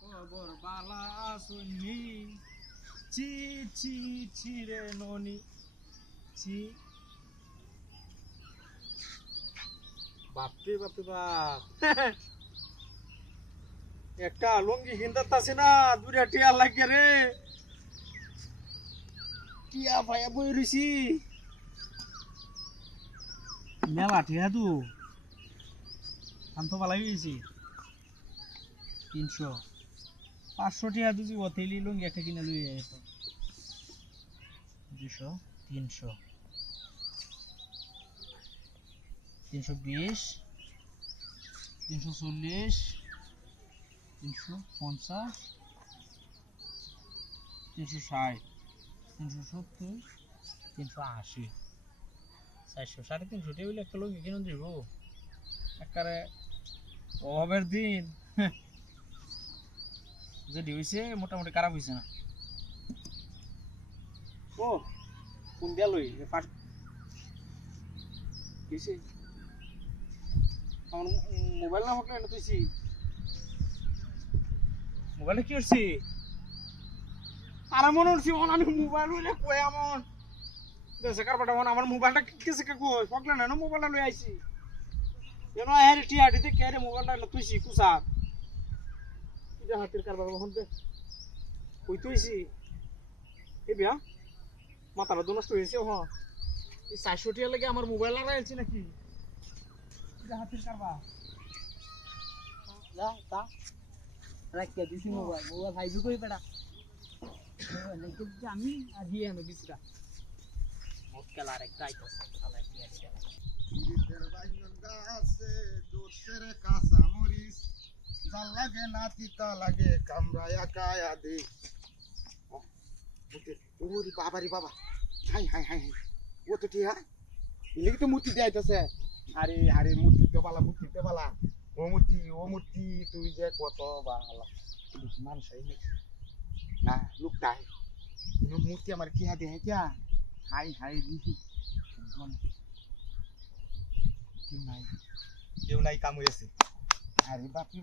খবর বালা শুনি চি চি চি রে ননি চি বাপরে বাপরে বাপ একটা লুঙ্গি হিন্দাতাছে না দুটা টিয়া লাগে রে টিয়া ভাইয়া বই রইছি মেলা টিয়া তু আনতো পালাই গেছি 300 500 টিয়া দুজি ওতেলি লুঙ্গি একটা কিনে লই আইতো 200 300 320 340 350 360 370 380 400 350 টেবিল একটা লুঙ্গি কিনে দিব একবারে অভাবের দিন যদি হইছে মোটামুটি খারাপ হইছে না ও কোন দিয়া লই পাট কিছে আমার মোবাইল না হকলে না তুইছি মোবাইলে কি হইছে আর মনে হচ্ছে আমি মোবাইল হইলে কই আমন দেশে কারবাটা আমার মোবাইলটা কিছে কই হকলে না মোবাইলটা লই আইছি এনো আরে টিআরডি তে কে রে মোবাইলটা না তুইছি কুসা এটা হাতের কারবার হন দে কই তুইছি এ বিয়া মাথাটা তো নষ্ট হয়েছে হ এই 400 টিয়া লাগে আমার মোবাইল আর আইছি নাকি এটা হাতের কারবার যা তা রাখিয়া দিছি মোবাইল মোবাইল ভাইবি কই বেটা নাকি আমি আর হিয়া আমি বিসরা মত খেলা আর একটা আইতো শালা টিআরডি ইরিতের বাইন গাছে দোসের কাঁচা মরিচ জাল লাগে না তিতা লাগে কামড়ায়া কায়া দে ওরে বাবারি বাবা হাই হাই হাই ও তো ঠিক হ্যাঁ এলিগে তো মূর্তি দেয়াইতেছে আরে আরে মূর্তি তো বালা ও মূর্তি তুই যে কত বালা মানুষ না লোক তাই মূর্তি আমার কি হাতে হ্যাঁ কিয়া হাই হাই দিছি কেউ নাই কাম হয়েছে আরে বাপি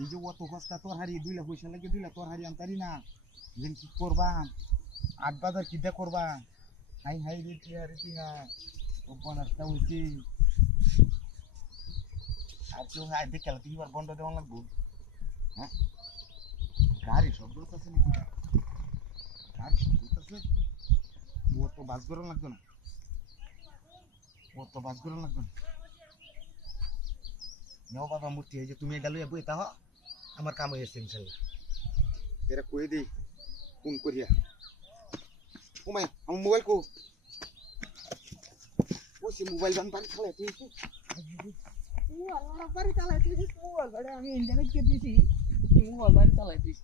এই যে অত সস্তা তোর হারি 2 লাখ পয়সা লাগে 2 লাখ তোর হারি আনতারি না যেন কি করবা 8 বাজার কিটা করবা হাই হাই রে টিয়া ও বনাসটা হইছে আর কেউ হাই দেখে তুই এবার বন্ধ দেওয়া লাগবো হ্যাঁ গাড়ি শব্দ আছে নাকি গাড়ি শব্দ আছে ও তো বাস করা লাগবে না নেও বাবা মূর্তি এই যে তুমি এটা লইয়া বইতা হ আমার কাম হয়েছে ইনশাআল্লাহ এরা কই দেই কোন করিয়া ও মাই আমার মোবাইল কো ও সে মোবাইল বান পানি খালে তুই আল্লাহ বাড়ি চালাইতেছিস মোবাইল বাড়ি আমি ইন্টারনেট কে দিছি মোবাইল বাড়ি চালাইতেছিস